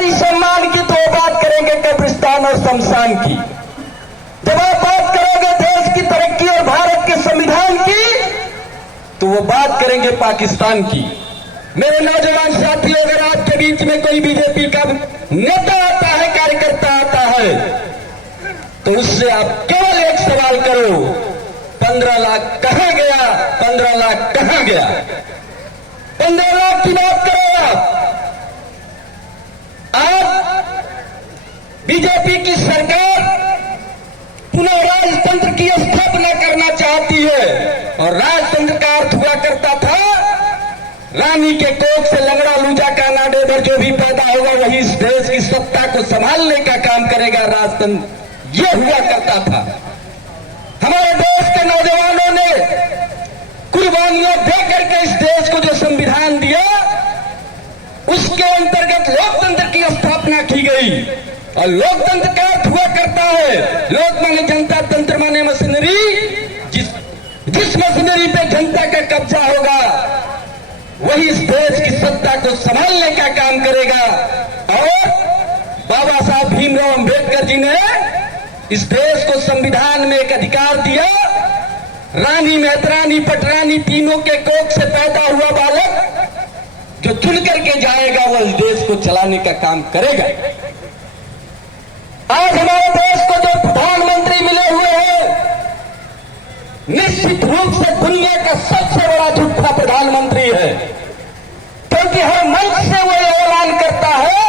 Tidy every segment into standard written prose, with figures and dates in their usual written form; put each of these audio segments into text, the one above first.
नारी सम्मान की तो वो बात करेंगे कब्रिस्तान और शमशान की। जब आप बात करोगे देश की तरक्की और भारत के संविधान की तो वो बात करेंगे पाकिस्तान की। मेरे नौजवान साथियों, अगर आपके बीच में कोई बीजेपी का नेता आता है, कार्यकर्ता आता है, तो उससे आप केवल एक सवाल करो, 15 लाख कहां गया, 15 लाख कहां गया। 15 लाख की बात करो आप बीजेपी की सरकार पुनः राजतंत्र की स्थापना करना चाहती है, और राजतंत्र का अर्थ हुआ करता था रानी के कोख से लंगड़ा लूजा का नाडेबर जो भी पैदा होगा वही इस देश की सत्ता को संभालने का काम करेगा। राजतंत्र ये हुआ करता था। हमारे देश के नौजवानों ने कुर्बानियां देकर के इस देश को जो संविधान दिया, उसके अंतर्गत लोकतंत्र की स्थापना की गई। और लोकतंत्र का अर्थ हुआ करता है, लोक माने जनता, तंत्र माने मशीनरी, जिस मशीनरी पे जनता का कब्जा होगा वही इस देश की सत्ता को संभालने का काम करेगा। और बाबा साहब भीमराव अंबेडकर जी ने इस देश को संविधान में एक अधिकार दिया, रानी, मेहतरानी, पटरानी तीनों के कोख से पैदा हुआ बालक जो चुन करके जाएगा वह इस देश को चलाने का काम करेगा। आज हमारे देश को जो प्रधानमंत्री मिले हुए हैं, निश्चित रूप से दुनिया का सबसे बड़ा झूठा प्रधानमंत्री है, क्योंकि हर मंच से वो ऐलान करता है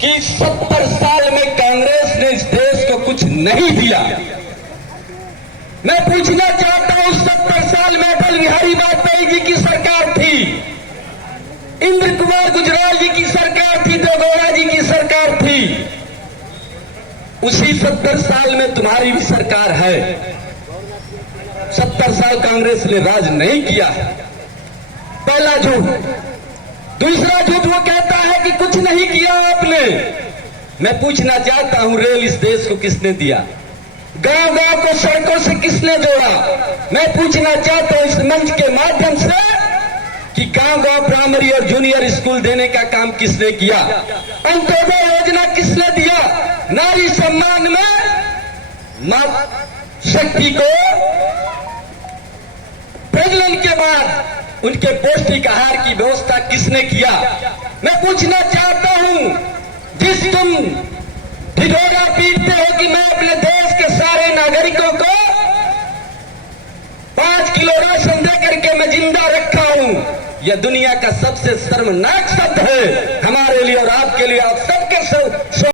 कि 70 साल में कांग्रेस ने इस देश को कुछ नहीं दिया। मैं पूछना चाहता हूं, 70 साल में अटल बिहारी वाजपेयी जी की सरकार थी, इंद्र कुमार गुजराल जी की सरकार थी, देवेगौड़ा जी की सरकार थी, उसी 70 साल में तुम्हारी भी सरकार है। 70 साल कांग्रेस ने राज नहीं किया है। पहला झूठ। दूसरा झूठ वो कहता है कि कुछ नहीं किया आपने। मैं पूछना चाहता हूं, रेल इस देश को किसने दिया? गांव गांव को सड़कों से किसने जोड़ा? मैं पूछना चाहता हूं इस मंच के माध्यम से कि गांव गांव प्राइमरी और जूनियर स्कूल देने का काम किसने किया? अंत्योदय योजना किसने दिया? नारी सम्मान में मां शक्ति को प्रजनन के बाद उनके पौष्टिक आहार की व्यवस्था किसने किया? मैं पूछना चाहता हूं, जिस तुम ढिढोरा पीटते हो कि मैं अपने देश के सारे नागरिकों को 5 किलो राशन दे करके मैं जिंदा रखा हूं, यह दुनिया का सबसे शर्मनाक शब्द है हमारे लिए और आपके लिए, आप सबके